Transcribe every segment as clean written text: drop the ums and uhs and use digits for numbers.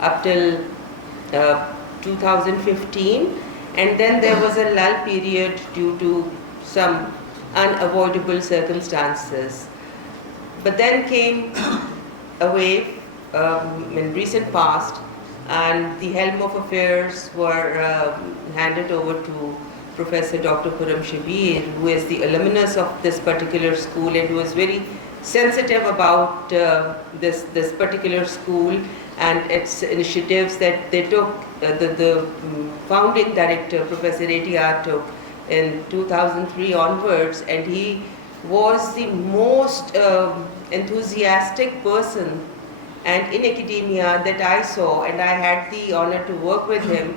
up till 2015, and then there was a lull period due to some unavoidable circumstances. But then came a wave in recent past, and the helm of affairs were handed over to Professor Dr. Khurram Shabir, who is the alumnus of this particular school and who is very sensitive about this particular school and its initiatives that they took. The founding director, Professor ATR, took in 2003 onwards, and he was the most enthusiastic person and in academia that I saw, and I had the honor to work with him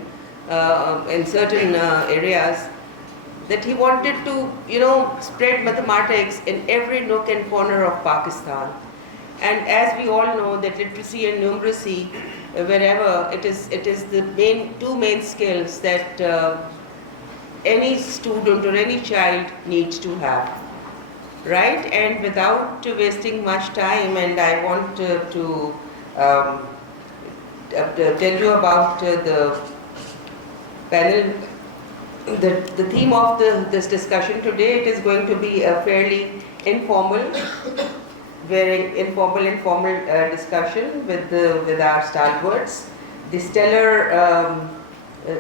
in certain areas, that he wanted to, spread mathematics in every nook and corner of Pakistan. And as we all know, that literacy and numeracy, wherever it is the two main skills that any student or any child needs to have, right? And without wasting much time, and I want to tell you about the panel. The theme of this discussion today, it is going to be a fairly informal, very informal discussion with our stalwarts, the stellar,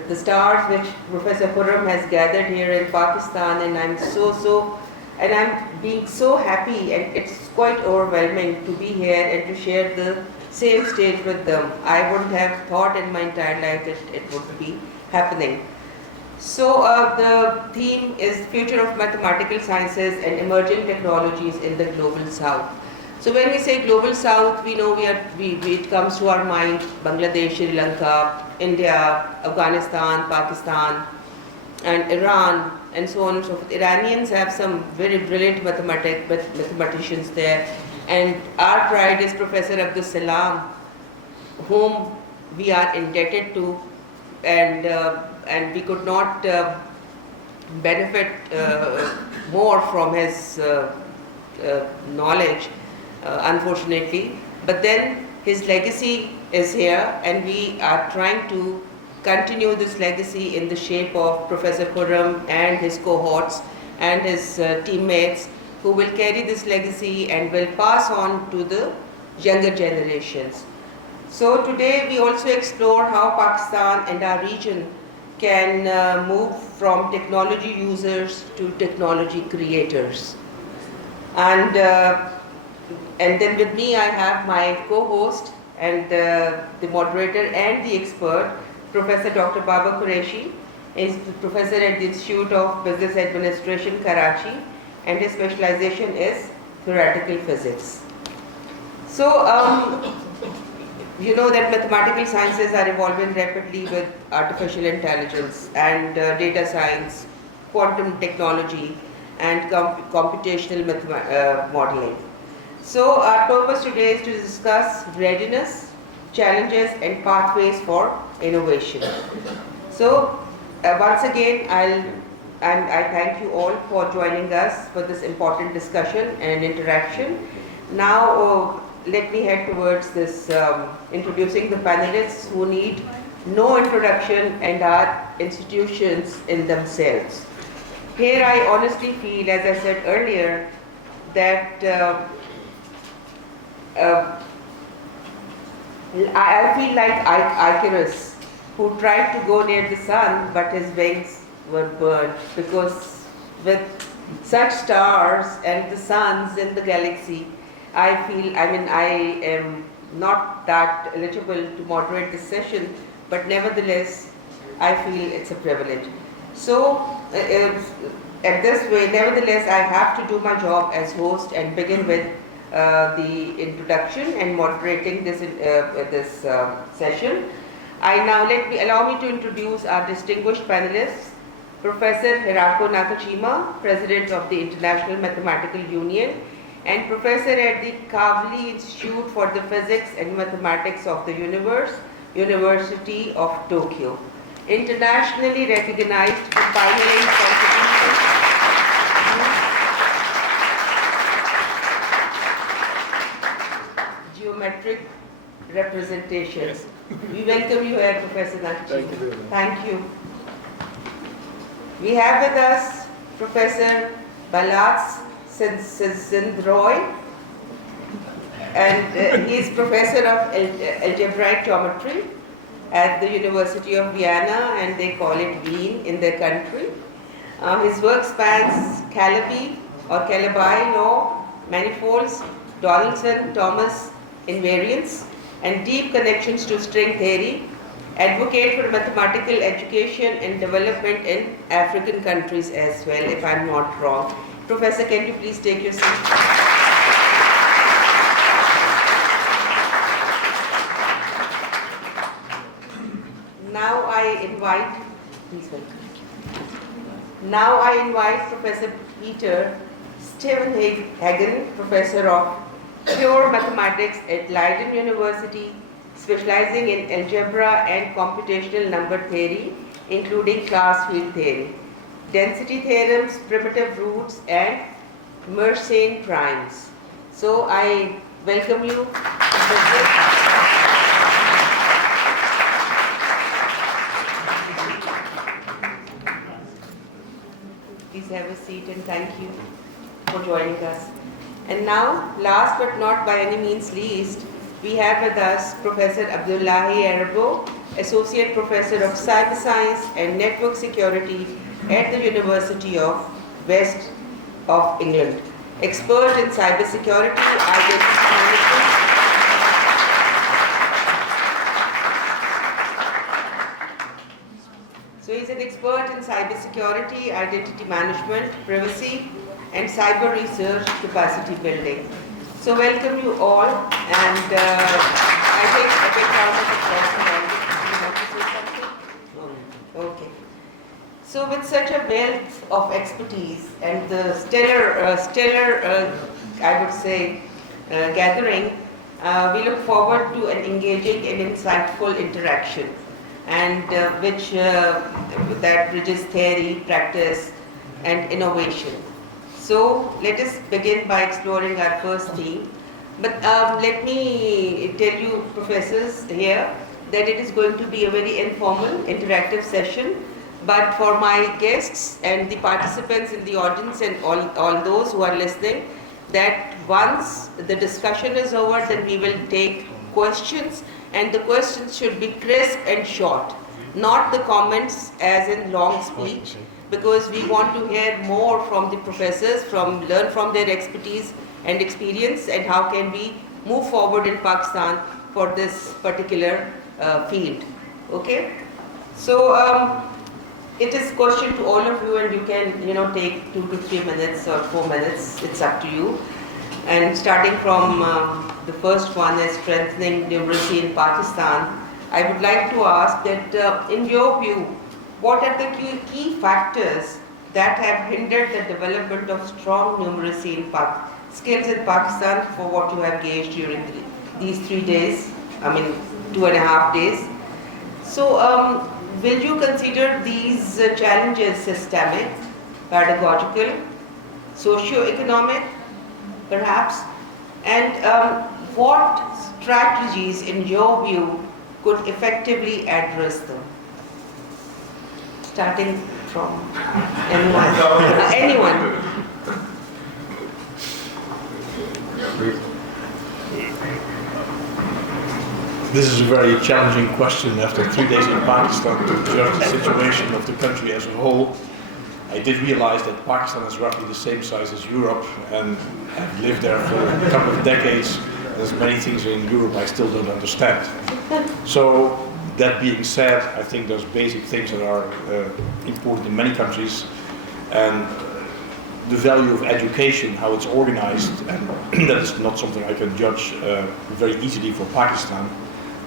the stars which Professor Khurram has gathered here in Pakistan, and I'm being so happy, and it's quite overwhelming to be here and to share the same stage with them. I wouldn't have thought in my entire life that it would be happening. So the theme is Future of Mathematical Sciences and Emerging Technologies in the Global South. So when we say Global South, we know it comes to our mind Bangladesh, Sri Lanka, India, Afghanistan, Pakistan, and Iran, and so on and so forth. Iranians have some very brilliant mathematicians there, and our pride is Professor Abdullahi, whom we are indebted to, and we could not benefit more from his knowledge, unfortunately. But then his legacy is here, and we are trying to continue this legacy in the shape of Professor Khurram and his cohorts and his teammates, who will carry this legacy and will pass on to the younger generations. So today we also explore how Pakistan and our region can move from technology users to technology creators. And then with me I have my co-host and the moderator and the expert, Professor Dr. Babar Qureshi. Is professor at the Institute of Business Administration, Karachi, and his specialization is theoretical physics. So you know that mathematical sciences are evolving rapidly with artificial intelligence and data science, quantum technology, and computational modeling. So our purpose today is to discuss readiness, challenges, and pathways for innovation. So once again, I thank you all for joining us for this important discussion and interaction. Now let me head towards this introducing the panelists who need no introduction and are institutions in themselves. Here I honestly feel, as I said earlier, that I feel like Icarus, who tried to go near the sun, but his wings were burned, because with such stars and the suns in the galaxy, I am not that eligible to moderate this session, but nevertheless, I feel it's a privilege. So, at this way, nevertheless, I have to do my job as host and begin with the introduction and moderating this session. Allow me to introduce our distinguished panelists: Professor Hiraku Nakajima, President of the International Mathematical Union, and Professor at the Kavli Institute for the Physics and Mathematics of the Universe, University of Tokyo. Internationally recognized for pioneering contributions to geometric representations. Yes. We welcome you here, Professor Nakajima. Thank you very much. Thank you. We have with us Professor Balázs Szendrői, and he is Professor of Algebraic Geometry at the University of Vienna, and they call it Wien in their country. His work spans Calabi or Calabi law, manifolds, Donaldson-Thomas invariants, and deep connections to string theory. Advocate for mathematical education and development in African countries as well, if I'm not wrong. Professor, can you please take your seat? Now I invite, please welcome. Now I invite Professor Peter Stevenhagen, Professor of Pure Mathematics at Leiden University, specializing in algebra and computational number theory, including class field theory, density theorems, primitive roots, and Mersenne primes. So I welcome you, Professor. Please have a seat and thank you for joining us. And now, last but not by any means least, we have with us Professor Abdullahi Arabo, Associate Professor of Cyber Science and Network Security at the University of West of England. Expert in cyber security, identity management, so he's an expert in cyber security, identity management, privacy, and cyber research capacity building. So welcome you all, and I think a big round of applause for all. You want to say something? Okay. So with such a wealth of expertise and the stellar, I would say, gathering, we look forward to an engaging and insightful interaction, and which that bridges theory, practice, and innovation. So let us begin by exploring our first theme. But let me tell you, professors here, that it is going to be a very informal, interactive session. But for my guests and the participants in the audience and all those who are listening, that once the discussion is over, then we will take questions, and the questions should be crisp and short, not the comments as in long speech, because we want to hear more from the professors, learn from their expertise and experience, and how can we move forward in Pakistan for this particular field. Okay? So it is question to all of you, and you can take 2 to 3 minutes or 4 minutes, it's up to you. And starting from the first one is strengthening numeracy in Pakistan, I would like to ask that in your view, what are the key factors that have hindered the development of strong numeracy in skills in Pakistan for what you have gauged during these 3 days, 2.5 days? So will you consider these challenges systemic, pedagogical, socio-economic, perhaps? And what strategies, in your view, could effectively address them? Starting from anyone. Anyone. This is a very challenging question after 3 days in Pakistan to judge the situation of the country as a whole. I did realize that Pakistan is roughly the same size as Europe, and I've lived there for a couple of decades. There's many things in Europe I still don't understand. So that being said, I think there's basic things that are important in many countries, and the value of education, how it's organized, and that is not something I can judge very easily for Pakistan,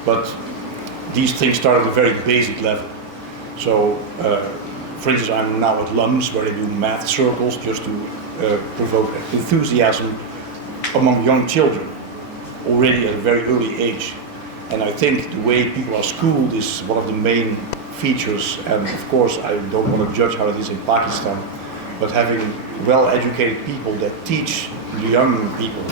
but these things start at a very basic level. So, for instance, I'm now at LMS, where they do math circles just to provoke enthusiasm among young children, already at a very early age. And I think the way people are schooled is one of the main features, and of course I don't want to judge how it is in Pakistan, but having well-educated people that teach the young people,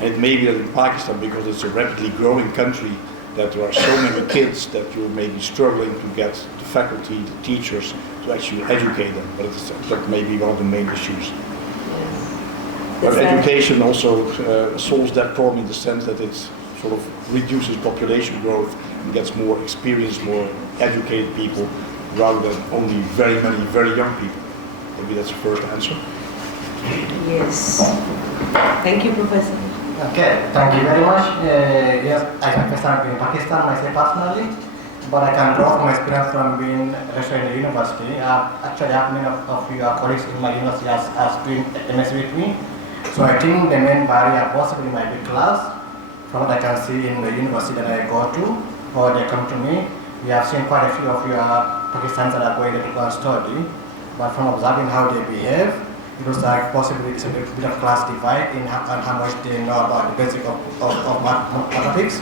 and it may be that in Pakistan, because it's a rapidly growing country, that there are so many kids that you're maybe struggling to get the faculty, the teachers, to actually educate them. But that may be one of the main issues. But education also solves that problem in the sense that it sort of reduces population growth and gets more experienced, more educated people, rather than only very many very young people. Maybe that's the first answer. Yes. Thank you, Professor. Okay, thank you very much. Yes, I can present in Pakistan myself personally, but I can draw from my experience from being lecturer in the university. Actually, I have many of your colleagues in my university as doing MS with me. So I think the main barrier possibly might be class. From what I can see in the university that I go to, or they come to me, we have seen quite a few of your Pakistanis that are going to go and study, but from observing how they behave, it looks like possibly it's a bit of class divide in how much they know about the basic of mathematics.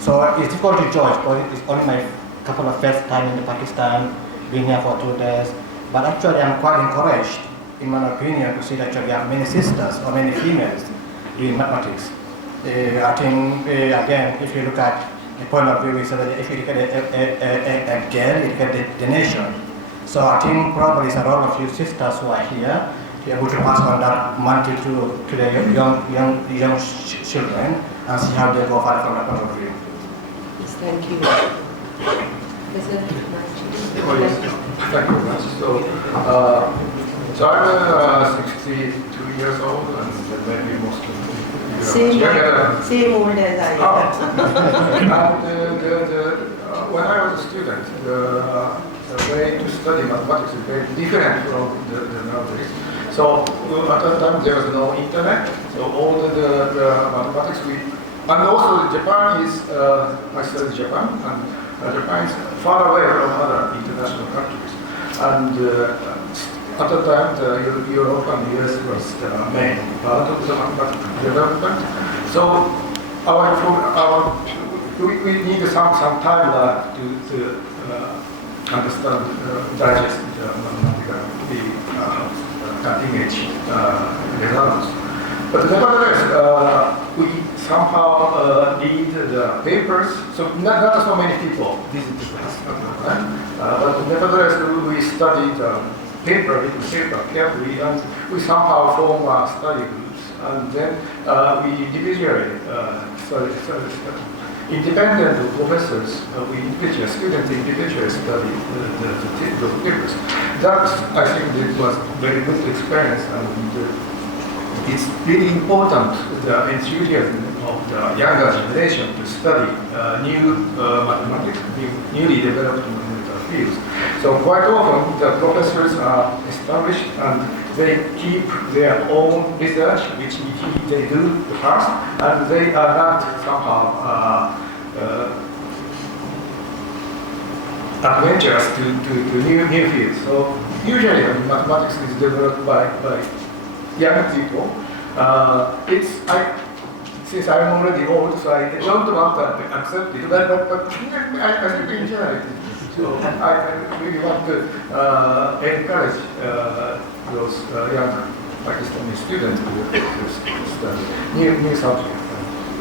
So it's difficult to judge, but it's only my couple of first time in Pakistan, being here for 2 days. But actually I'm quite encouraged, in my opinion, to see that we have many sisters or many females doing mathematics. I think, again, if you look at the point of view, so that if you look at a girl, you look at the nation. So I think probably it's a role of you sisters who are here to be able to pass on that mantle to the young children and see how they go far from that point of view. Yes, thank you. Oh, yes. Thank you very much. So I'm 62 years old and maybe Muslim. Same old as I am. When I was a student, the way to study mathematics is very different from the nowadays. So at that time there was no internet, so all the mathematics and also Japan is, I studied Japan, and Japan is far away from other international countries. And at the time, Europe and the US was the main part of the mathematical development. So we need some time to understand, digest the cutting-edge results. But nevertheless, we somehow read the papers. So not so many people visit the class at the time. But nevertheless, we studied paper carefully, and we somehow form study groups, and then we individually study. Independent professors, students individually study those papers. That, I think, it was very good experience, and it's really important, the enthusiasm of the younger generation to study new mathematics, newly developed mathematical fields. So quite often the professors are established and they keep their own research, which they do first, and they are not somehow adventurous to new fields. So usually mathematics is developed by young people. Since I'm already old, so I don't want to accept it, but I think in general. So I really want to encourage those young Pakistani students to study new subjects.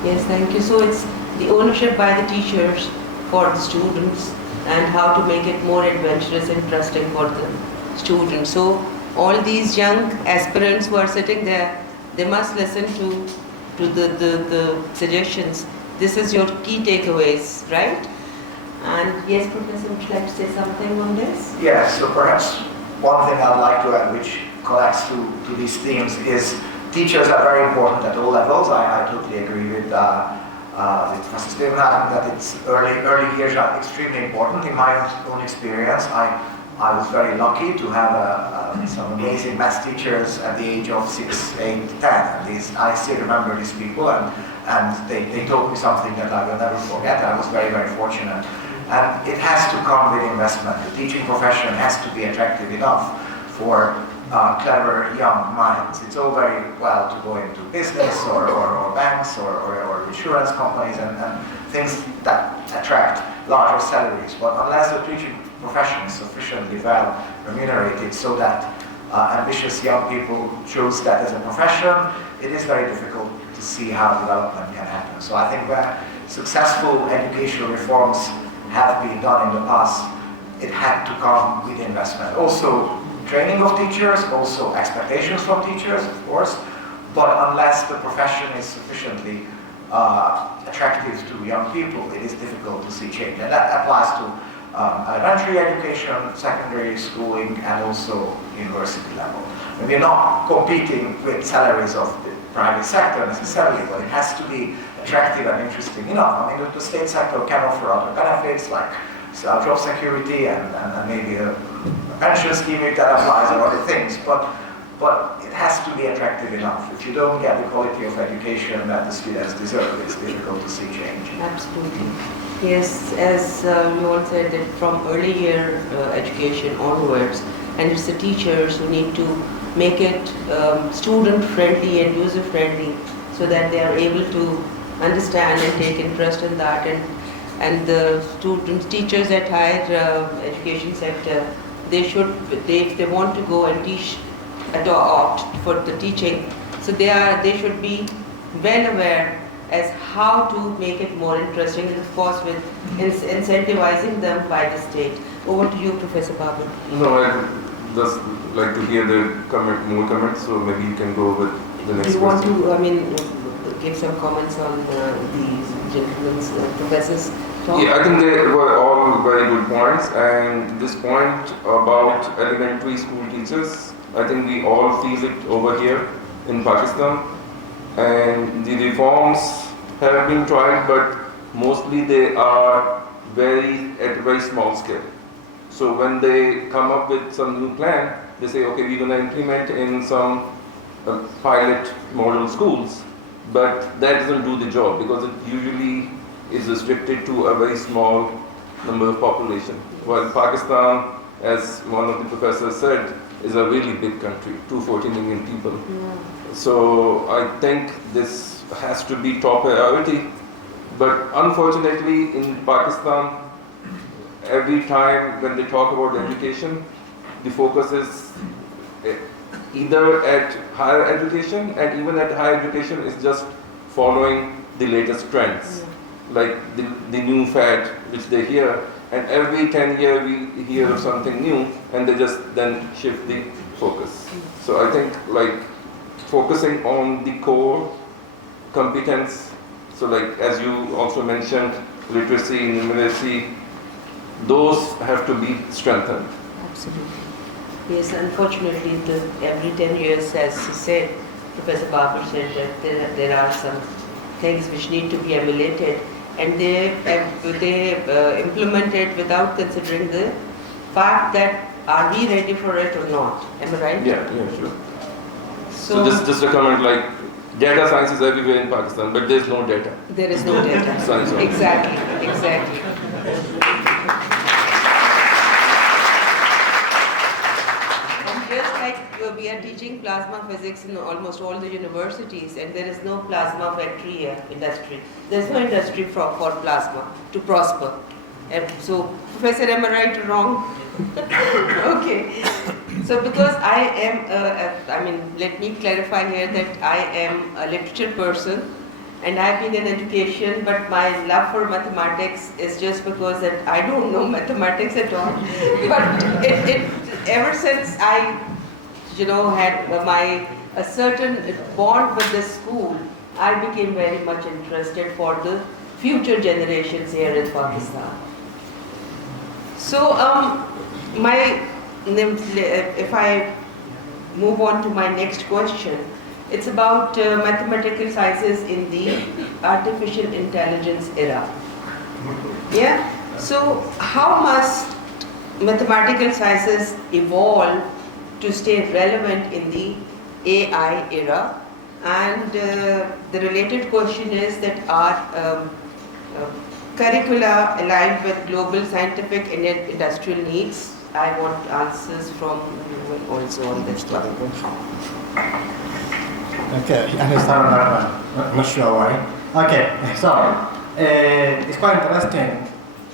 Yes, thank you. So it's the ownership by the teachers for the students and how to make it more adventurous, interesting for the students. So all these young aspirants who are sitting there, they must listen to the suggestions. This is your key takeaways, right? And yes, Professor, would you like to say something on this? Yes, so perhaps one thing I'd like to add, which connects to these themes, is teachers are very important at all levels. I totally agree with Professor Stevenhagen that it's early years are extremely important. In my own experience, I was very lucky to have some amazing math teachers at the age of 6, 8, 10. I still remember these people, and they taught me something that I will never forget. I was very, very fortunate. And it has to come with investment. The teaching profession has to be attractive enough for clever young minds. It's all very well to go into business or banks or insurance companies and things that attract larger salaries. But unless the teaching profession is sufficiently well remunerated so that ambitious young people choose that as a profession, it is very difficult to see how development can happen. So I think that successful educational reforms have been done in the past, it had to come with investment. Also, training of teachers, also expectations from teachers, of course, but unless the profession is sufficiently attractive to young people, it is difficult to see change. And that applies to elementary education, secondary schooling, and also university level. And we're not competing with salaries of the private sector necessarily, but it has to be attractive and interesting enough. I mean, the state sector can offer other benefits like job security and maybe a pension scheme if that applies and other things, but it has to be attractive enough. If you don't get the quality of education that the students deserve, it's difficult to see change. Absolutely. Yes, as you all said, that from early year education onwards, and it's the teachers who need to make it student-friendly and user-friendly so that they are able to understand and take interest in that. And the students, teachers at higher education sector, if they want to go and teach, opt for the teaching, so they should be well aware as how to make it more interesting, and of course with incentivizing them by the state. Over to you, Professor Babar. No, I'd just like to hear the more comments, so maybe you can go with the next You question. want to, give some comments on these gentlemen's professors' talk? Yeah, I think they were all very good points, and this point about elementary school teachers, I think we all feel it over here in Pakistan, and the reforms have been tried, but mostly they are at a very small scale. So when they come up with some new plan, they say, okay, we're going to implement in some pilot model schools, but that doesn't do the job because it usually is restricted to a very small number of population. While Pakistan, as one of the professors said, is a really big country, 240 million people. Yeah. So I think this has to be top priority. But unfortunately in Pakistan, every time when they talk about education, the focus is either at higher education, and even at higher education is just following the latest trends, like the new fad which they hear, and every 10 years we hear of something new, and they just then shift the focus. So I think like focusing on the core competence, so like as you also mentioned, literacy, numeracy, those have to be strengthened. Absolutely. Yes, unfortunately, every 10 years, as he said, Professor Babar said that there are some things which need to be emulated, and they implement it without considering the fact that are we ready for it or not? Am I right? Yeah, sure. So just a comment, like data science is everywhere in Pakistan, but there's no data. There is no data. Science. Exactly. Just like we are teaching plasma physics in almost all the universities, and there is no plasma factory industry. There is no industry for plasma to prosper. So, Professor, am I right or wrong? Okay. So, because I am, let me clarify here that I am a literature person, and I've been in education, but my love for mathematics is just because that I don't know mathematics at all. But ever since I, had a certain bond with the school, I became very much interested for the future generations here in Pakistan. So, if I move on to my next question, it's about mathematical sciences in the artificial intelligence era. Yeah. So, how must mathematical sciences evolve to stay relevant in the AI era? And the related question is that are curricula aligned with global scientific and industrial needs? I want answers from you also on this one. Okay, I can start on that one. I'm not sure why. Okay, so it's quite interesting.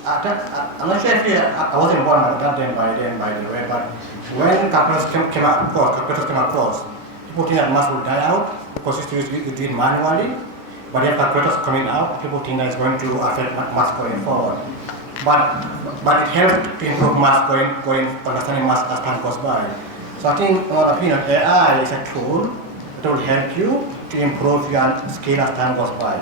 I'm not sure if I wasn't born at that time by the way, but when calculators came across, people think that maths would die out because it used to do it manually. But if calculators coming out, people think that it's going to affect maths going forward. But it helps to improve maths going understanding maths as time goes by. So I think, in my opinion, AI is a tool that will help you to improve your skill as time goes by.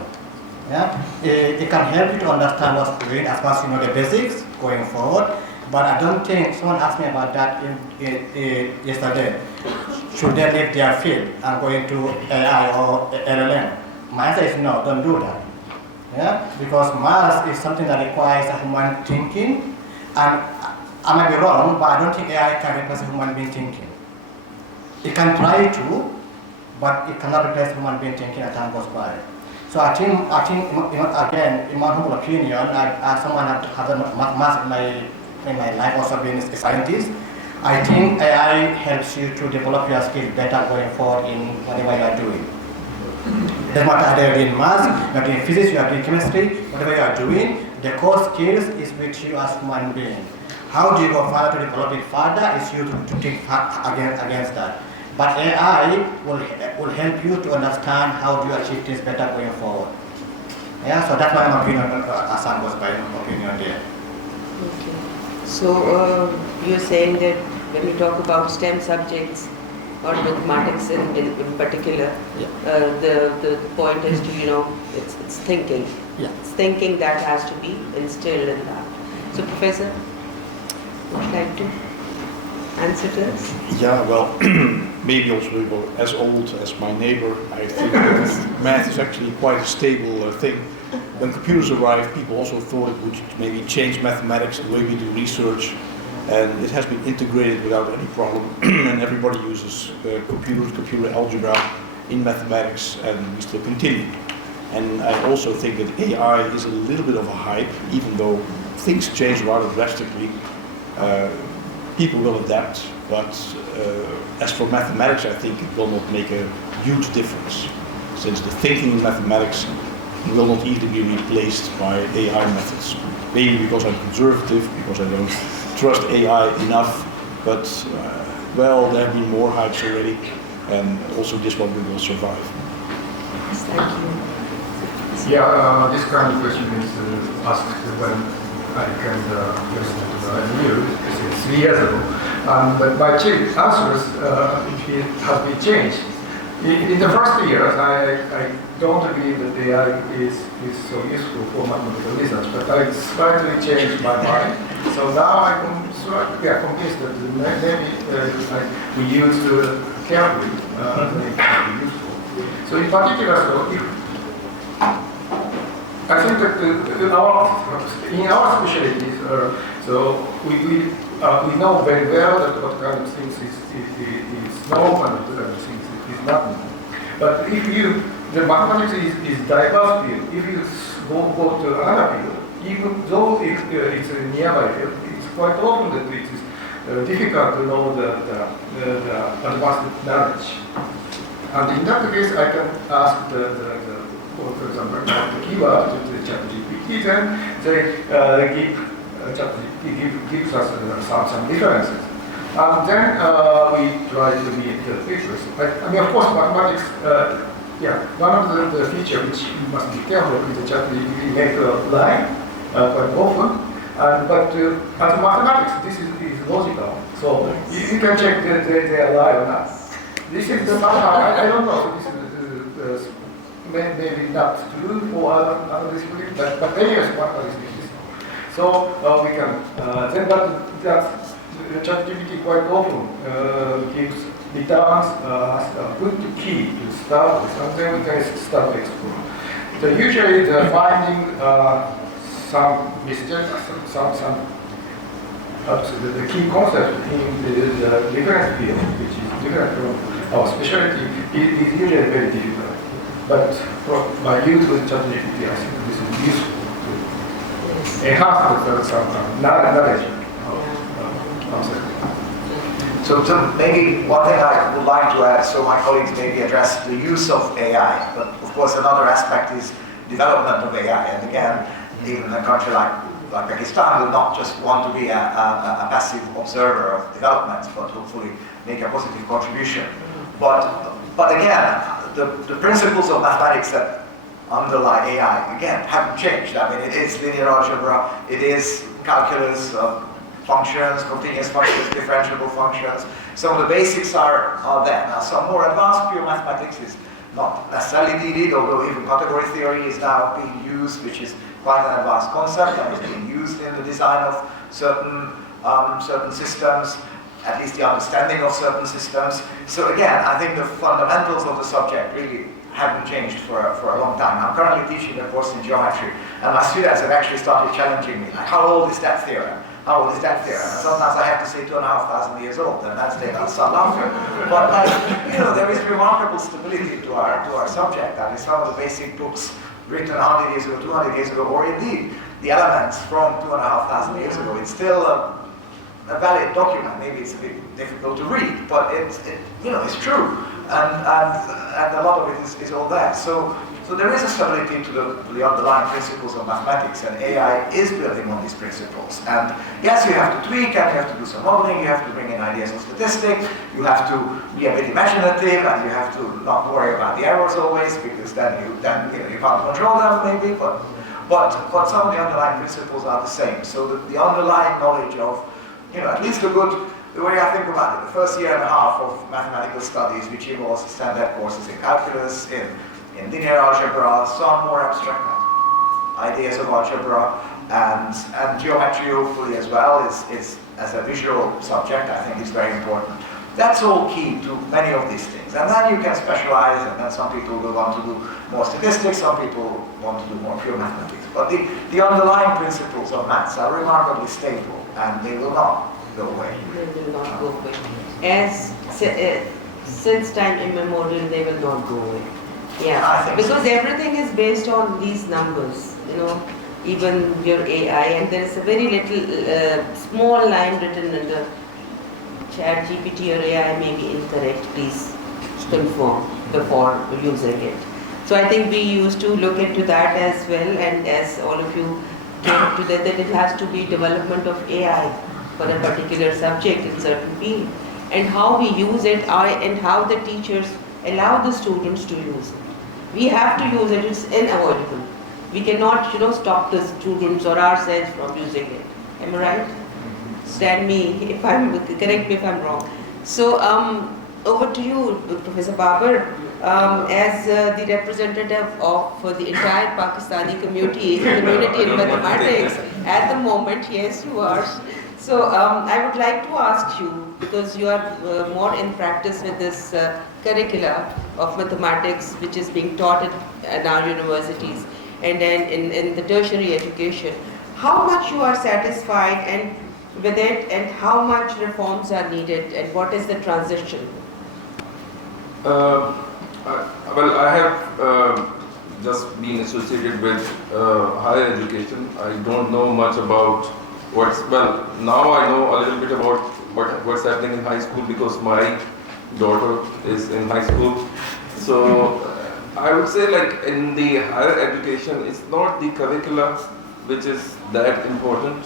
Yeah? It can help you to understand what's doing as far as you know the basics going forward. But I don't think, someone asked me about that yesterday. Should they leave their field and go into AI or LLM? My answer is no, don't do that. Yeah? Because math is something that requires a human thinking, and I might be wrong, but I don't think AI can replace human being thinking. It can try to, but it cannot replace human being thinking as time goes by. So I think again, in my humble opinion, as someone has done math in my life, also being a scientist, I think AI helps you to develop your skills better going forward in whatever you are doing. It doesn't matter whether you're doing math, you're doing physics, you're doing chemistry, whatever you are doing, the core skills is with you as human being. How do you go further to develop it further is you to think against that. But AI will help you to understand how do you achieve things better going forward. Yeah, so that's my opinion as I was my opinion there. Okay. So you're saying that when you talk about STEM subjects or mathematics in particular, the point is to, it's thinking. Yeah. It's thinking that has to be instilled in that. So Professor, would you like to answer this? Yeah, well, maybe also as old as my neighbor, I think that math is actually quite a stable thing. When computers arrived, people also thought it would maybe change mathematics, the way we do research, and it has been integrated without any problem, and everybody uses computer algebra in mathematics, and we still continue. And I also think that AI is a little bit of a hype, even though things change rather drastically. People will adapt, but as for mathematics, I think it will not make a huge difference, since the thinking in mathematics will not easily be replaced by AI methods. Maybe because I'm conservative, because I don't trust AI enough, but well, there have been more hypes already, and also this one will survive. Thank you. Yeah, this kind of question is asked when I came to the new 3 years ago. But my chief answers it has been changed. In the first years, I don't believe that AI is so useful for mathematical research, but I slightly changed my mind. So now I'm slightly convinced that maybe we use carefully, it can be useful. So in particular, I think that in our specialties, so we know very well that what kind of things is normal and what kind of things is not normal. But if the mathematics is diverse field. If you go to another field, even though if it's a nearby field, it's quite often that it is difficult to know the advanced knowledge. And in that case, I can ask for example, the keyword to the ChatGPT, then they gives us some differences. And then we try to meet the features. I mean, of course, mathematics, one of the features which you must be careful of is the ChatGPT make a lie quite often. But as mathematics, this is logical. So you can check they lie or not. This is the I don't know. This is maybe not true for other disciplines, but anyways, mathematics is so we can then that ChatGPT quite often gives returns as a good key to start with, and then we can start to explore. So usually the finding some mistakes, the key concept in the different field, which is different from our specialty, is usually very difficult. But by use with ChatGPT, I think this is useful to enhance some knowledge. So maybe one thing I would like to add, so my colleagues maybe address the use of AI, but of course another aspect is development of AI. And again, even a country like Pakistan will not just want to be a passive observer of developments, but hopefully make a positive contribution. But again, the principles of mathematics that underlie AI, again, haven't changed. I mean, it is linear algebra, it is calculus of functions, continuous functions, differentiable functions. Some of the basics are there. Now, some more advanced pure mathematics is not necessarily needed, although even category theory is now being used, which is quite an advanced concept and is being used in the design of certain systems, at least the understanding of certain systems. So again, I think the fundamentals of the subject really haven't changed for a long time. I'm currently teaching a course in geometry, and my students have actually started challenging me, like, how old is that theorem? How old is that theorem? And sometimes I have to say 2,500 years old, and that's they got some laughter. But there is remarkable stability to our subject. I mean, some of the basic books written 100 years ago, 200 years ago, or indeed the elements from 2,500 years ago, it's still a valid document. Maybe it's a bit difficult to read, but it's true, and a lot of it is all there. So there is a stability to the underlying principles of mathematics, and AI is building on these principles. And yes, you have to tweak, and you have to do some modeling, you have to bring in ideas of statistics, you have to be a bit imaginative, and you have to not worry about the errors always, because then you can't control them maybe, but some of the underlying principles are the same. So the underlying knowledge of, at least the way I think about it, the first year and a half of mathematical studies, which involves standard courses in calculus, in linear algebra, some more abstract ideas of algebra, and geometry hopefully as well is as a visual subject, I think is very important. That's all key to many of these things. And then you can specialize, and then some people will want to do more statistics, some people want to do more pure mathematics. But the underlying principles of maths are remarkably stable, and they will not go away. They will not go away. Since time immemorial, they will not go away. Yeah, because everything is based on these numbers, even your AI, and there is a very little, small line written in the chat, GPT or AI may be incorrect, please confirm before using it. So I think we used to look into that as well, and as all of you came to that it has to be development of AI for a particular subject in certain field, and how we use it, and how the teachers allow the students to use it. We have to use it, it's unavoidable. We cannot, stop the students or ourselves from using it. Am I right? Correct me if I'm wrong. So, over to you, Professor Babar, as the representative of the entire Pakistani community in mathematics at the moment. Yes, you are. So, I would like to ask you, because you are more in practice with this curricula of mathematics which is being taught at our universities and then in the tertiary education, how much you are satisfied and with it, and how much reforms are needed, and what is the transition? Well, I have just been associated with higher education. I don't know much about now I know a little bit about what's happening in high school, because my daughter is in high school. So I would say, like, in the higher education, it's not the curricula which is that important.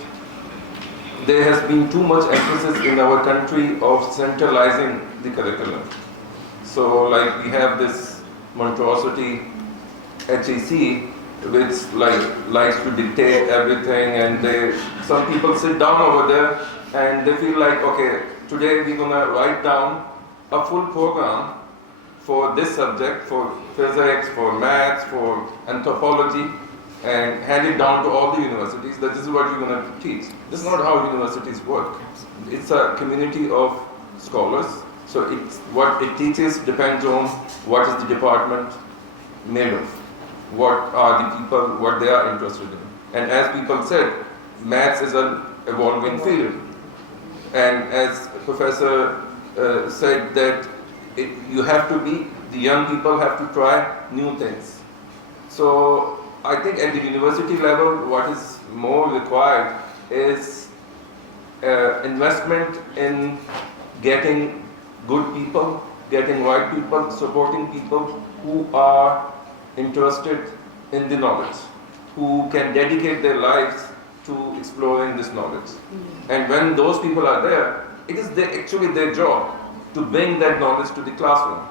There has been too much emphasis in our country of centralizing the curriculum. So, like, we have this monstrosity HEC, which likes to dictate everything, and some people sit down over there and they feel like, okay, today we're gonna write down a full program for this subject, for physics, for maths, for anthropology, and hand it down to all the universities that this is what you're going to teach. This is not how universities work. It's a community of scholars, so what it teaches depends on what is the department made of, what are the people, what they are interested in. And as people said, maths is an evolving field. And as Professor said, that the young people have to try new things. So I think at the university level, what is more required is investment in getting good people, getting right people, supporting people who are interested in the knowledge, who can dedicate their lives to exploring this knowledge. And when those people are there, it is actually their job to bring that knowledge to the classroom.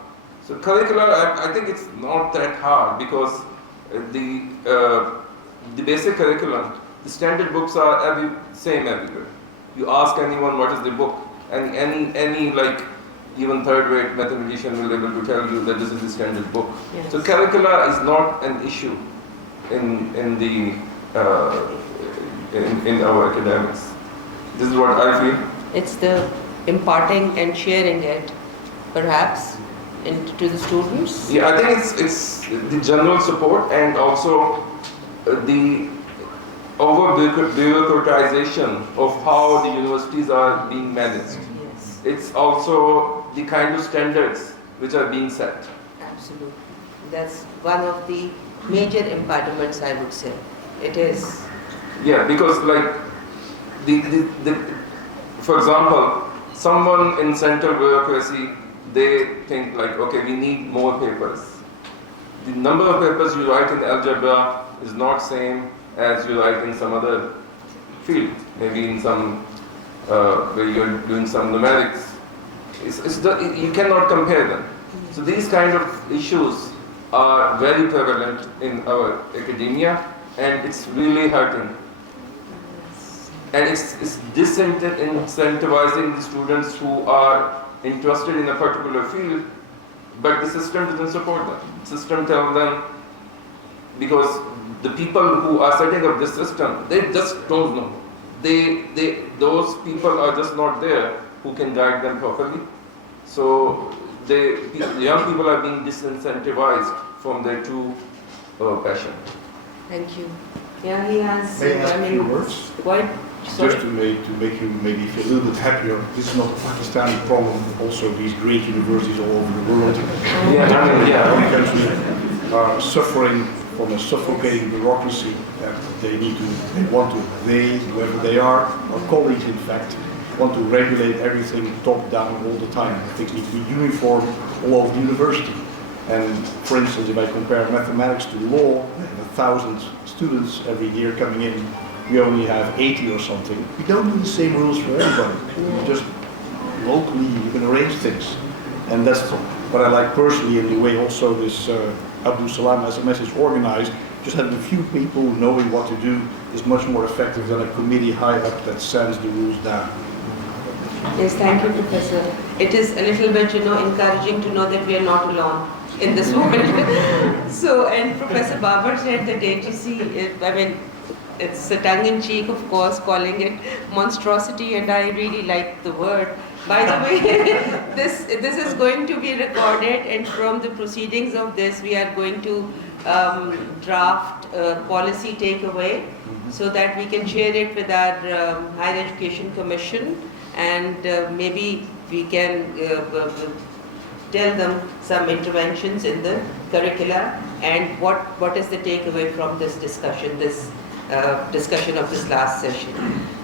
So curricular, I think it's not that hard, because the basic curriculum, the standard books are same everywhere. You ask anyone what is the book, and any like even third-rate mathematician will be able to tell you that this is the standard book. Yes. So curricula is not an issue in our academics. This is what I feel. It's the imparting and sharing it, perhaps, to the students. Yeah, I think it's the general support and also the over-bureaucratization of how the universities are being managed. Yes, It's also the kind of standards which are being set. absolutely. That's one of the major impediments, I would say. It is. Yeah, because like for example, someone in central bureaucracy, they think like, okay, we need more papers. The number of papers you write in algebra is not same as you write in some other field, maybe in some where you're doing some numerics. You cannot compare them. So these kind of issues are very prevalent in our academia, and it's really hurting. And it's disincentivizing the students who are interested in a particular field, but the system doesn't support them. The system tells them, because the people who are setting up this system, they just don't know. Those people are just not there who can guide them properly. So the young people are being disincentivized from their true passion. Thank you. Yeah, he has. May I ask a few words? Quite. Sorry. Just to make you maybe feel a little bit happier, this is not a Pakistani problem, also these great universities all over the world. Many countries are suffering from a suffocating bureaucracy that whoever they are, our colleagues in fact, want to regulate everything top down all the time. Things need to be uniform all over the university. And for instance, if I compare mathematics to law, we have 1,000 students every year coming in. We only have 80 or something. We don't do the same rules for everybody. We just locally you can arrange things. And that's what I like personally in the way also this Salam-SMS is organized. Just having a few people knowing what to do is much more effective than a committee high up that sends the rules down. Yes, thank you, Professor. It is a little bit, encouraging to know that we are not alone in this moment. So, and Professor Babar said that ATC, it's a tongue-in-cheek, of course, calling it monstrosity, and I really like the word. By the way, this is going to be recorded, and from the proceedings of this, we are going to draft a policy takeaway so that we can share it with our Higher Education Commission, and maybe we can tell them some interventions in the curricula and what is the takeaway from this discussion, discussion of this last session.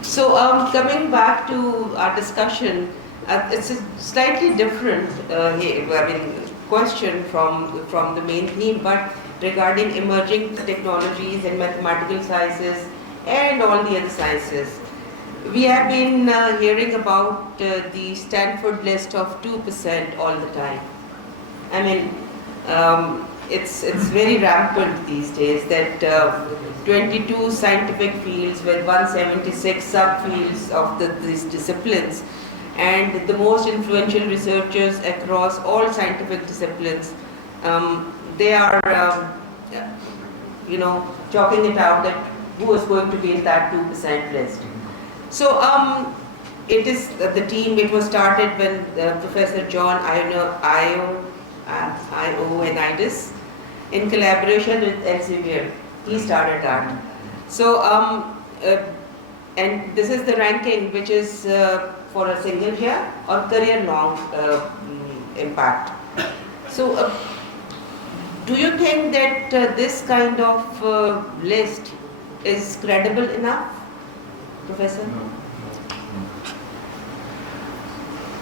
So coming back to our discussion, it's a slightly different question from the main theme, but regarding emerging technologies and mathematical sciences and all the other sciences. We have been hearing about the Stanford list of 2% all the time. It's very rampant these days that 22 scientific fields with 176 subfields of these disciplines, and the most influential researchers across all scientific disciplines, they are chalking it out that who is going to be in that 2% list. So it is the team. It was started when Professor John Ioannidis, in collaboration with Elsevier, he started that. So and this is the ranking, which is for a single year or career-long impact. So do you think that this kind of list is credible enough, Professor?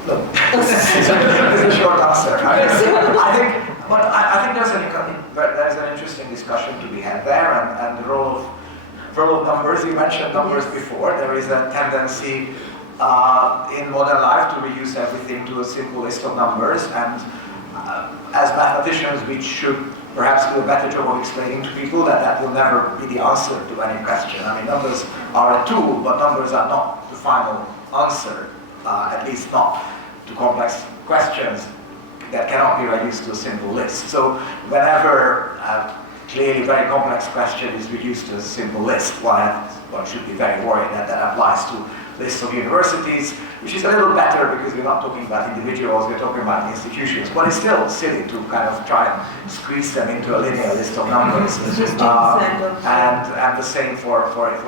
No. It's a short answer. I think there's an interesting discussion to be had there, and the role of numbers. You mentioned numbers before. There is a tendency in modern life to reduce everything to a simple list of numbers, and as mathematicians, we should perhaps do a better job of explaining to people that that will never be the answer to any question. I mean, numbers are a tool, but numbers are not the final answer, at least not to complex questions that cannot be reduced to a simple list. So whenever clearly very complex question is reduced to a simple list, one should be very worried that that applies to lists of universities, which is a little better because we're not talking about individuals, we're talking about institutions. But it's still silly to kind of try and squeeze them into a linear list of numbers. And the same for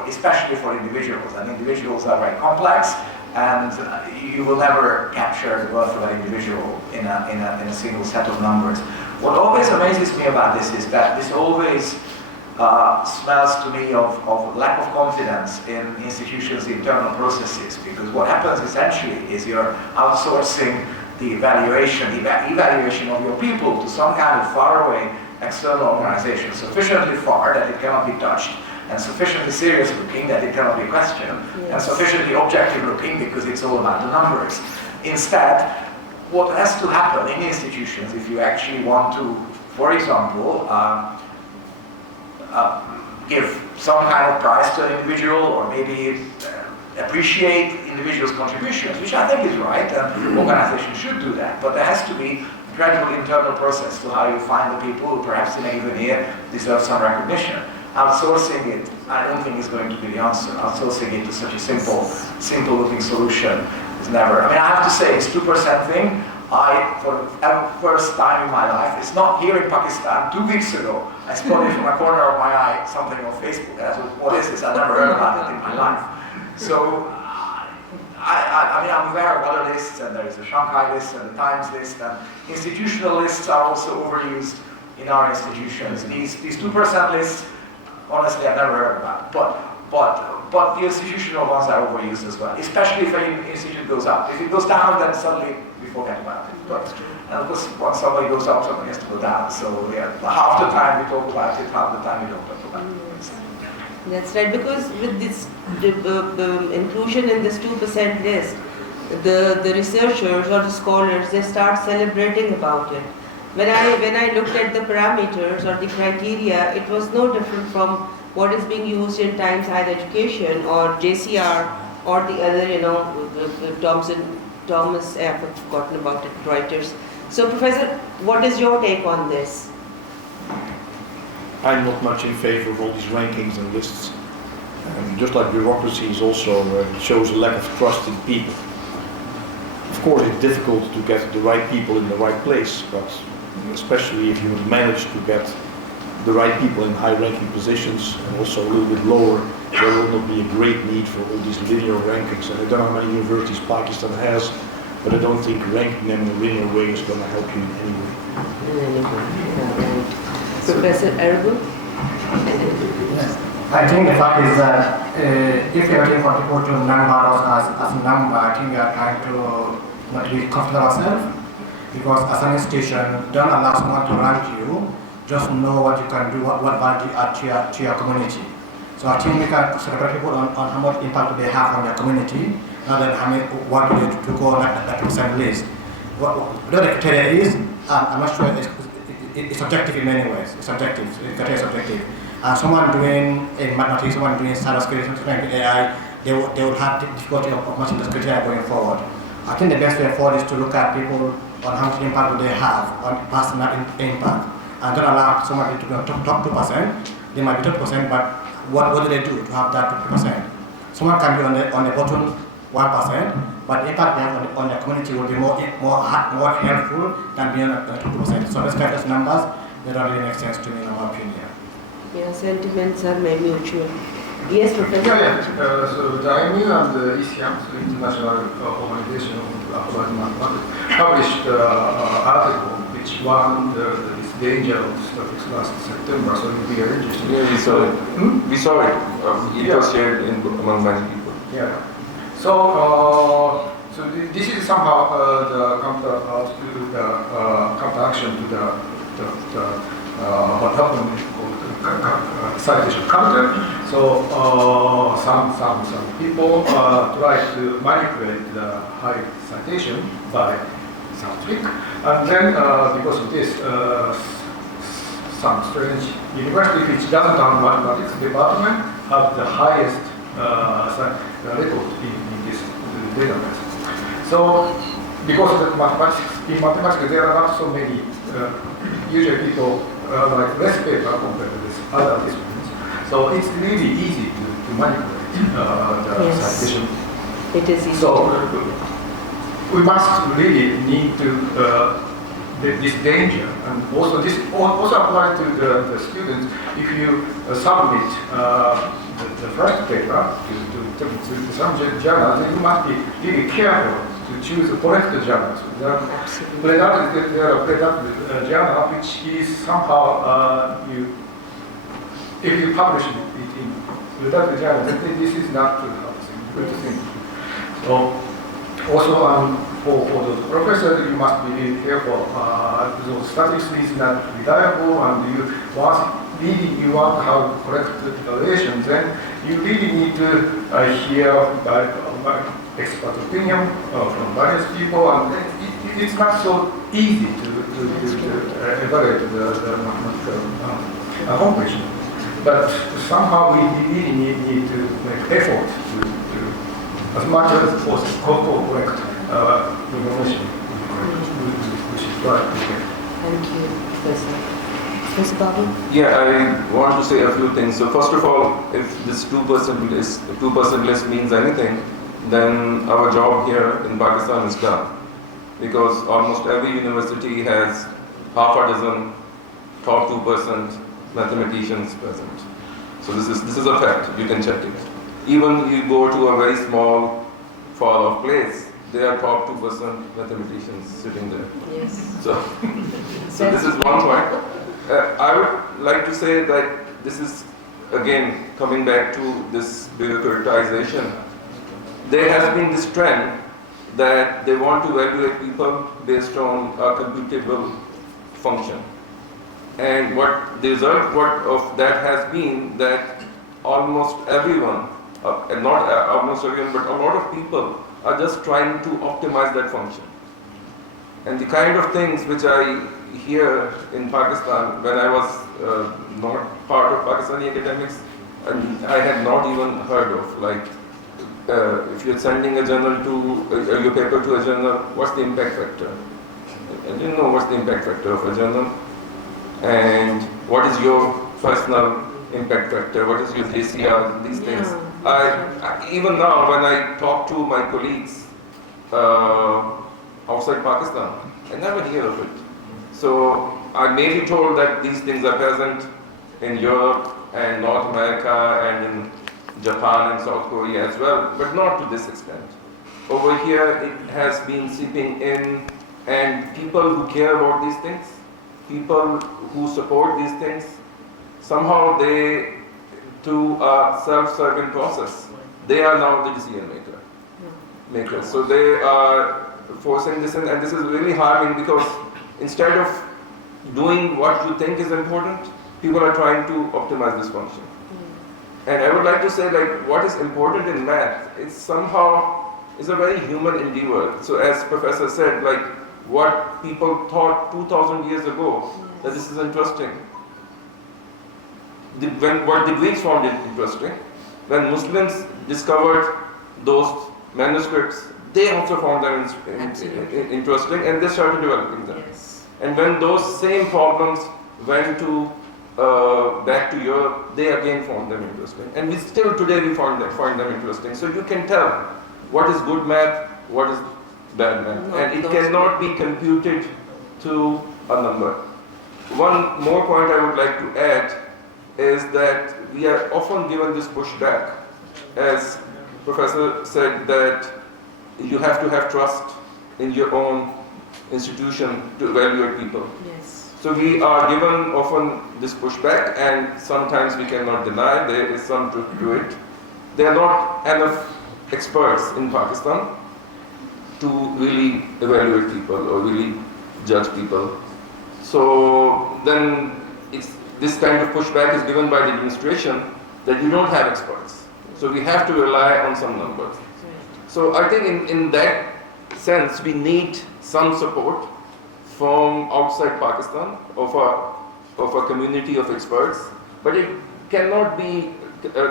especially for individuals. And individuals are very complex, and you will never capture the worth of an individual in a single set of numbers. What always amazes me about this is that this always smells to me of lack of confidence in institutions' internal processes, because what happens essentially is you're outsourcing the evaluation of your people to some kind of faraway external organization, sufficiently far that it cannot be touched, and sufficiently serious looking that it cannot be questioned, and sufficiently objective looking because it's all about the numbers. Instead, what has to happen in institutions, if you actually want to, for example, give some kind of prize to an individual, or maybe appreciate individuals' contributions, which I think is right, and organizations should do that, but there has to be a gradual internal process to how you find the people who perhaps in a given year deserve some recognition. Outsourcing it, I don't think is going to be the answer. Outsourcing it to such a simple looking solution is never. I mean, I have to say, this 2% thing, for the first time in my life, it's not here in Pakistan. 2 weeks ago, I spotted from a corner of my eye something on Facebook. I thought, what is this? I've never heard about it in my life. So, I mean, I'm aware of other lists, and there is a Shanghai list and the Times list, and institutional lists are also overused in our institutions. These 2% lists, honestly, I've never heard about. But the institutional ones are overused as well, especially if an institute goes up. If it goes down, then suddenly we forget about it. And of course, once somebody goes up, somebody has to go down. So yeah, half the time we talk about it, half the time we don't talk about it. That's right, because with this the inclusion in this 2% list, the researchers or the scholars, they start celebrating about it. When I looked at the parameters or the criteria, it was no different from what is being used in Times Higher Education or JCR or the other, Thomas, I've forgotten about it, Reuters. So Professor, what is your take on this? I'm not much in favor of all these rankings and lists. Just like bureaucracy is also shows a lack of trust in people. Of course, it's difficult to get the right people in the right place, but especially if you manage to get the right people in high-ranking positions and also a little bit lower, there will not be a great need for all these linear rankings. And I don't know how many universities Pakistan has, but I don't think ranking them in a linear way is going to help you in any way. Professor Arabo? Yes. I think the fact is that if you are looking for people to number us as a number, I think we are trying to not be comfortable ourselves, because as an institution, don't allow someone to rank you, just know what you can do, what value you add to your community. So I think we can celebrate people on how much impact they have on their community, rather than having what we to go on that percent list. What the criteria is, I'm not sure it's objective in many ways. It's objective, the criteria is objective. Someone doing in mathematics, someone doing cybersecurity, someone doing AI, they will have difficulty of matching those criteria going forward. I think the best way forward is to look at people on how much impact do they have on personal impact, and don't allow somebody to be on top 2%. They might be top 2%, but what do they do to have that 2%? Someone can be on the bottom 1%, but the impact they have on the community will be more helpful than being on the top 2%. So let's get those numbers. They don't really make sense to me, in my opinion. Yeah, sentiments are maybe mutual. Yes, Professor? So the IMU and the ECM, so International Organization of Applied Mathematics, published an article which warned this danger of statistics last September, so it will be interesting. Yeah, we saw it. We saw it. It was shared among many people. Yeah. So, this is somehow the counteraction to what happened called citation counter. So some people try to manipulate the high citation by some trick, and then because of this, some strange university which doesn't have mathematics department have the highest record in this database. So because in mathematics there are not so many usually people like less paper compared to this other disciplines. So it's really easy to manipulate the citation. It is easy. So we must really need to this danger, and also this also applies to the students. If you submit the first paper to some journal, then you must be really careful to choose the correct journals. There are predicted journal which is somehow if you publish it in predicted journal, then this is not good thing. So also for those professors, you must be really careful. Those statistics is not reliable, and you want to have correct evaluation, then you really need to hear expert opinion from various people, and it's not so easy to evaluate the mathematical accomplishment. But somehow we really need to make effort to as much as possible correct information, which is right. Thank you, Professor. Professor Babar? Yeah, I want to say a few things. So first of all, if this 2% list means anything, then our job here in Pakistan is done. Because almost every university has half a dozen top 2% mathematicians present. So this is a fact, you can check it. Even you go to a very small far-off place, there are top 2% mathematicians sitting there. Yes. So this is one point. I would like to say that this is, again, coming back to this bureaucratization. There has been this trend that they want to evaluate people based on a computable function. And what the result of that has been that almost everyone, not almost everyone, but a lot of people are just trying to optimize that function. And the kind of things which I hear in Pakistan, when I was not part of Pakistani academics, and I had not even heard of, like if you're sending a journal to, your paper to a journal, what's the impact factor? I didn't know what's the impact factor of a journal. And what is your personal impact factor? What is your DCR? These things. I even now, when I talk to my colleagues outside Pakistan, I never hear of it. So I may be told that these things are present in Europe and North America and in Japan and South Korea as well, but not to this extent. Over here, it has been seeping in, and people who care about these things, people who support these things, somehow they, through a self-serving process, they are now the decision makers. So they are forcing this in, and this is really harming because instead of doing what you think is important, people are trying to optimize this function. And I would like to say, like, what is important in math, it's somehow is a very human endeavor. So as Professor said, like, what people thought 2,000 years ago, that this is interesting. What the Greeks found it interesting, when Muslims discovered those manuscripts, they also found them interesting, and they started developing them. Yes. And when those same problems went to back to Europe, they again found them interesting. And we still today we find them interesting. So you can tell what is good math, what is bad math. And it cannot be computed to a number. One more point I would like to add is that we are often given this pushback. As Professor said, that you have to have trust in your own institution to evaluate people. Yes. So we are given often this pushback, and sometimes we cannot deny there is some truth to it. There are not enough experts in Pakistan to really evaluate people or really judge people. So then this kind of pushback is given by the administration that you don't have experts. So we have to rely on some numbers. So I think in that sense we need some support from outside Pakistan of a of a community of experts, but it cannot be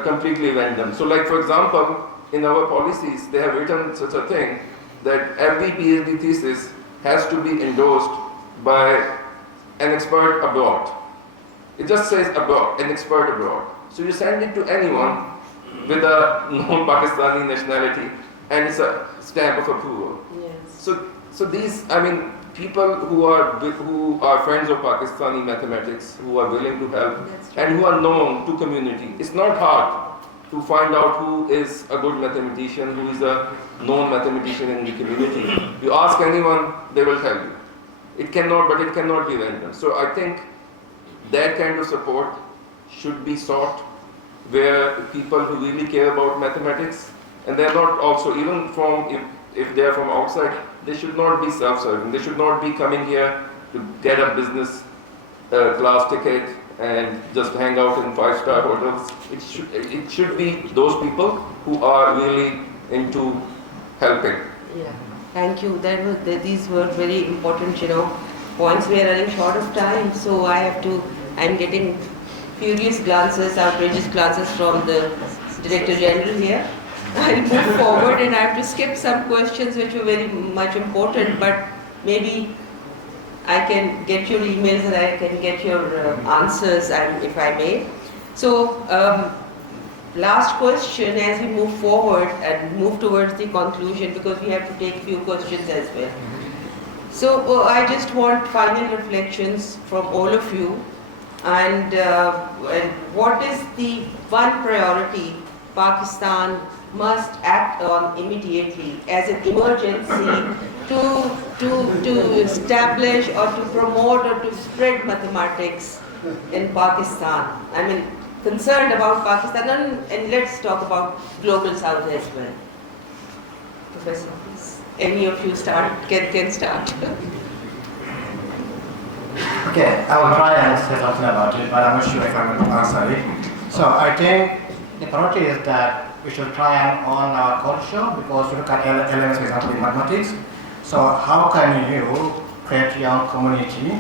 completely random. So like for example, in our policies, they have written such a thing that every PhD thesis has to be endorsed by an expert abroad. It just says abroad, an expert abroad. So you send it to anyone with a non-Pakistani nationality and it's a stamp of approval. Yes. So these, I mean, people who are friends of Pakistani mathematics, who are willing to help, and who are known to community. It's not hard to find out who is a good mathematician, who is a known mathematician in the community. You ask anyone, they will tell you. It cannot be random. So I think that kind of support should be sought where people who really care about mathematics, and they're not also, even from, if they're from outside, they should not be self-serving. They should not be coming here to get a business class ticket and just hang out in 5-star hotels. It should be those people who are really into helping. Yeah, thank you. These were very important, points. We are running short of time, so I'm getting furious glances, outrageous glances from the Director General here. I'll move forward and I have to skip some questions which were very much important, but maybe I can get your emails and I can get your answers, if I may. So, last question as we move forward and move towards the conclusion, because we have to take a few questions as well. So, I just want final reflections from all of you, and what is the one priority Pakistan must act on immediately as an emergency to establish or to promote or to spread mathematics in Pakistan? I mean, concerned about Pakistan, and let's talk about Global South as well. Professor, please. Any of you can start. Okay, I will try and say something about it, but I'm not sure if I'm going to answer it. So I think the priority is that we should try and own our culture, because we look at elements, for example, in mathematics. So how can you create your community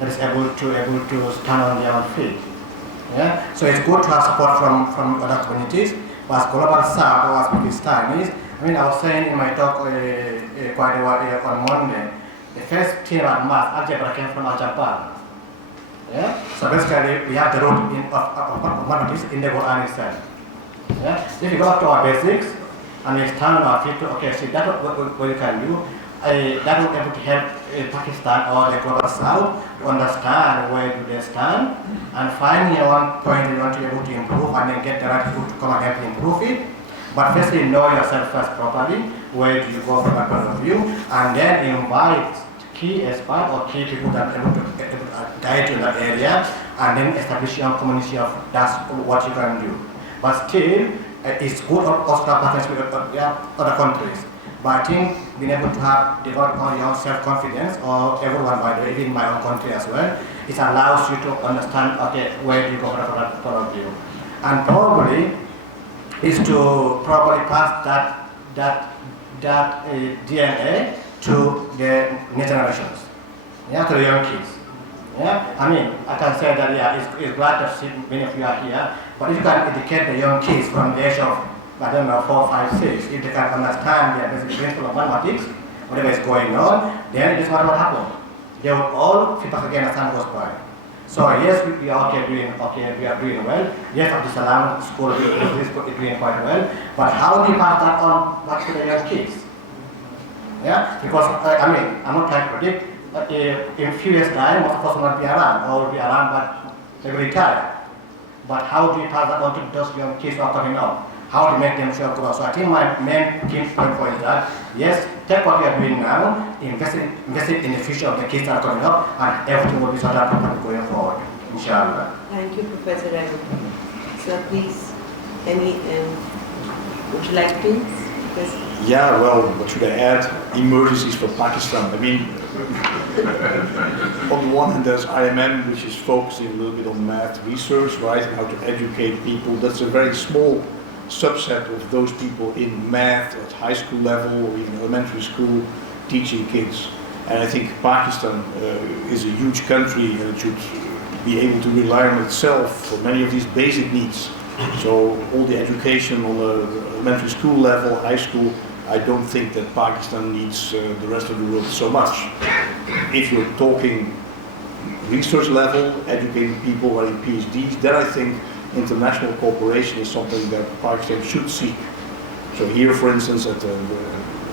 that is able to stand on their own feet? Yeah? So it's good to have support from other communities, but as Global South or as Pakistanis, I was saying in my talk quite a while on Monday, the first thing about math, algebra, came from Japan. Yeah? So basically, we have the root of mathematics in the Quran itself. Yeah? If you go back to our basics and we stand on our feet, okay, see, that's what you can do. That will be able to help Pakistan or the Global South to understand where do they stand and find your own point you want to be able to improve, and then get the right people to come and help you improve it. But firstly, know yourself first properly. Where do you go from that point of view? And then invite key experts or key people that are able to guide you in that area, and then establish your own community of that's what you can do. But still, it's good also to have partners with other countries. But I think being able to have developed on your own self-confidence, or everyone, by the way, even in my own country as well, it allows you to understand, okay, where do you go from that point of view. And probably is to probably pass that DNA to the next generations, yeah, to the young kids. Yeah, I mean, I can say that, yeah, it's glad to see many of you are here, but if you can educate the young kids from the age of, I don't know, 4, 5, 6, if they can understand the basic principle of mathematics, whatever is going on, then this is what will happen. They will all fit back again as time goes by. So yes, we are doing well. Yes, at the Salam school is doing quite well. But how do you pass that on back to the young kids? Yeah, because I mean, I'm not trying to predict. In a few years' time, most of us will not be around, or will be around, but they will retire. But how do you pass that on to those young kids who are coming up? How to make them feel grow? So I think my main key point is that, yes, take what we are doing now, invest in the future of the kids that are coming up, and everything will be sorted out properly going forward, inshallah. Thank you, Professor Arabo. So please, would you like to? Yeah, well, what should I add? Emergencies for Pakistan. I mean, on the one hand, there's IMM, which is focusing a little bit on math research, right, and how to educate people. That's a very small subset of those people in math at high school level or even elementary school teaching kids. And I think Pakistan is a huge country, and it should be able to rely on itself for many of these basic needs. So all the education on the elementary school level, high school, I don't think that Pakistan needs the rest of the world so much. If you're talking research level, educating people running PhDs, then I think international cooperation is something that Pakistan should seek. So here, for instance, at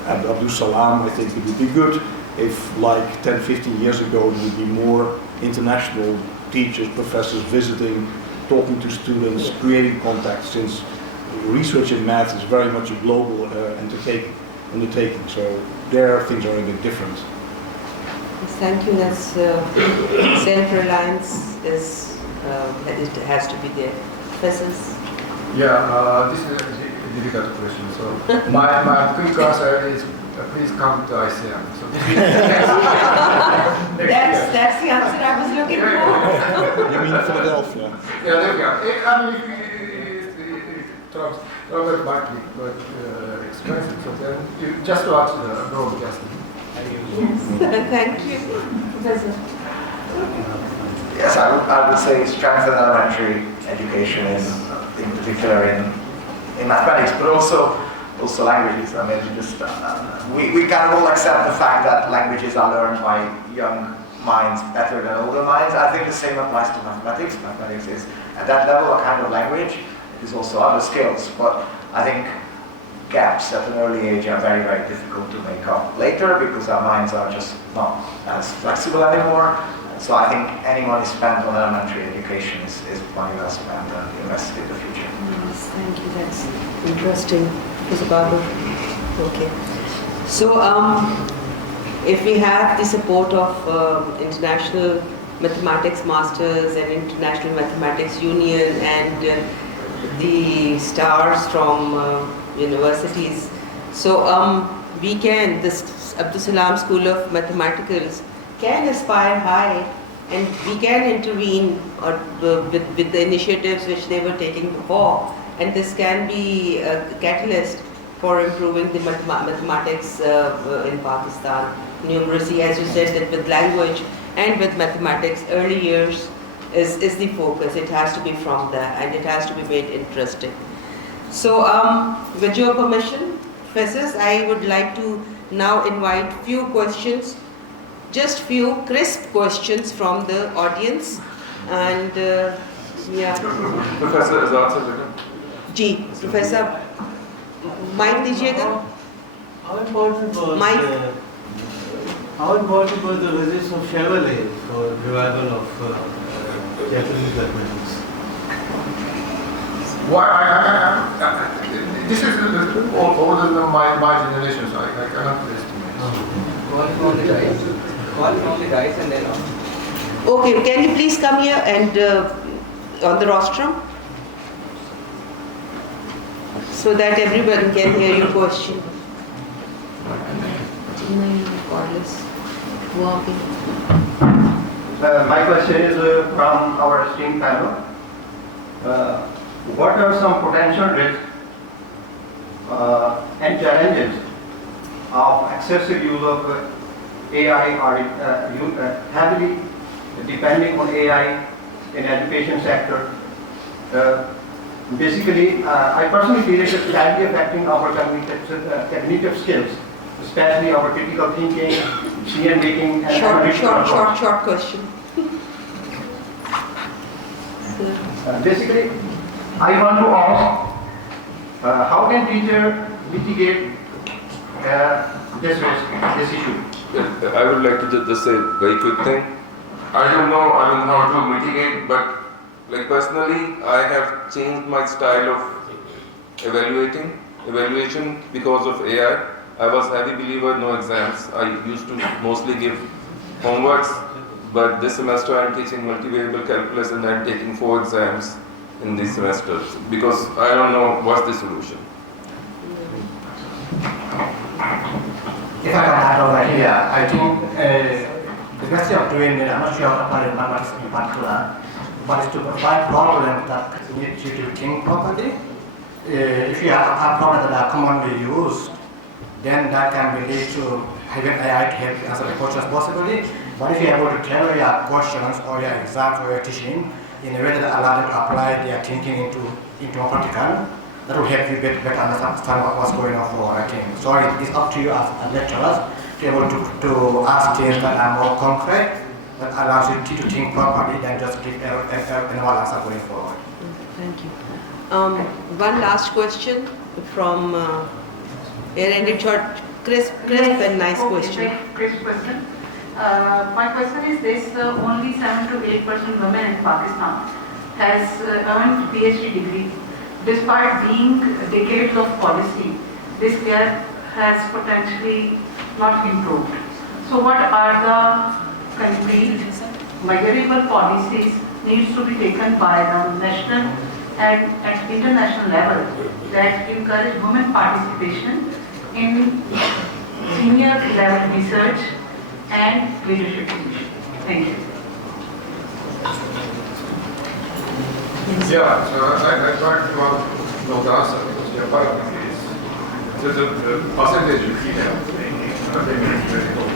Abdul Salam, I think it would be good if, like 10, 15 years ago, there would be more international teachers, professors visiting, talking to students, creating contacts, since research in math is very much a global undertaking. So there things are a bit different. Thank you. That's self-reliance is it has to be there. Professors? Yeah, this is a difficult question. So my quick answer is please come to ICM. So that's the answer I was looking for. You mean Philadelphia? Yeah, there we go. I mean, Robert might be expensive, so then you just watch the broadcast. Yes, thank you, Professor. Yes, I would say strengthen elementary education in particular in mathematics, but also languages. I mean, just we kind of all accept the fact that languages are learned by young minds better than older minds. I think the same applies to mathematics. Mathematics is at that level a kind of language. It is also other skills, but I think gaps at an early age are very, very difficult to make up later because our minds are just not as flexible anymore. So I think any money spent on elementary education is money well spent and invested in the future. Yes, thank you. That's interesting. Professor Babar. Okay. So if we have the support of International Mathematics Masters and International Mathematics Union and the stars from universities, so we can, this Abdul Salam School of Mathematicals can aspire high, and we can intervene with the initiatives which they were taking before, and this can be a catalyst for improving the mathematics in Pakistan. Numeracy, as you said, that with language and with mathematics, early years is the focus. It has to be from there, and it has to be made interesting. So, with your permission, professors, I would like to now invite few questions, just few crisp questions from the audience, and yeah. Professor Azad sir. Ji, Professor, mic दीजिएगा. How important was Mike. How important was the visits of Chevalier for revival of Japanese mathematics? Why this is older than my generation, so I cannot estimate. Call from the dice and then on. Okay, can you please come here and on the rostrum, so that everyone can hear your question. My question is from our esteemed panel. What are some potential risks and challenges of excessive use of AI or heavily depending on AI in education sector? Basically, I personally feel it is badly affecting our cognitive skills, especially our critical thinking, decision making, and Short question. basically, I want to ask, how can teacher mitigate this risk, this issue? I would like to just say a very quick thing. I don't know, how to mitigate, but like personally, I have changed my style of evaluation because of AI. I was heavy believer, no exams. I used to mostly give homeworks, but this semester I'm teaching multivariable calculus and I'm taking 4 exams in these semesters because I don't know what's the solution. If I can add over here, I think the best way of doing it, I'm not sure about mathematics in particular, but is to provide problems that need you to think properly. If you have problems that are commonly used, then that can be lead to having AI to help answer the questions possibly. But if you're able to tailor your questions or your exams or your teaching in a way that allows them to apply their thinking into a practical, that will help you better understand what's going on for our team. So it's up to you as lecturers to be able to ask things that are more concrete, that allows you to think properly than just give a normal answer going forward. Thank you. One last question from here ended short, crisp and nice question. Crisp question. My question is this, only 7 to 8% women in Pakistan has earned PhD degree. Despite being decades of policy, this gap has potentially not improved. So what are the concrete measurable policies needs to be taken by the national and at international level that encourage women participation in senior level research and leadership positions? Thank you. Yeah, so I tried to know the answer because your point is the percentage you female, maybe it's very low.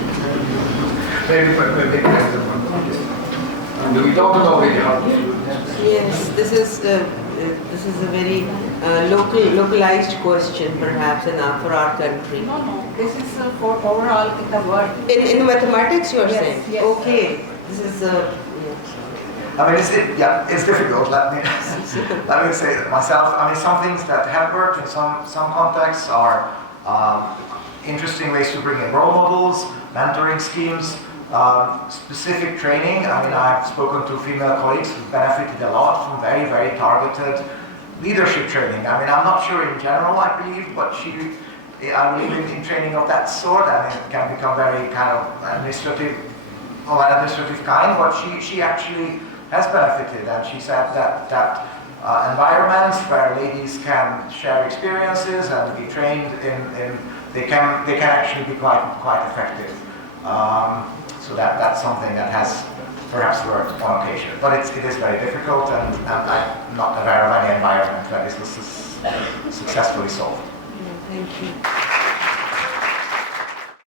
Maybe that's the one. And we don't know really how to do this. Yes, this is a very localized question perhaps for our country. No, this is for overall in the world. In mathematics you're Yes, saying? yes. Okay, this is I mean, it's difficult. Let me say it myself. I mean, some things that have worked in some contexts are interesting ways to bring in role models, mentoring schemes, specific training. I mean, I've spoken to female colleagues who benefited a lot from very, very targeted leadership training. I mean, I'm not sure in general, I believe, but I believe in training of that sort, and it can become very kind of administrative kind, but she actually has benefited, and she said that environments where ladies can share experiences and be trained they can actually be quite effective. So that's something that has perhaps worked on occasion, but it is very difficult, and I'm not aware of any environment where this was successfully solved. Thank you.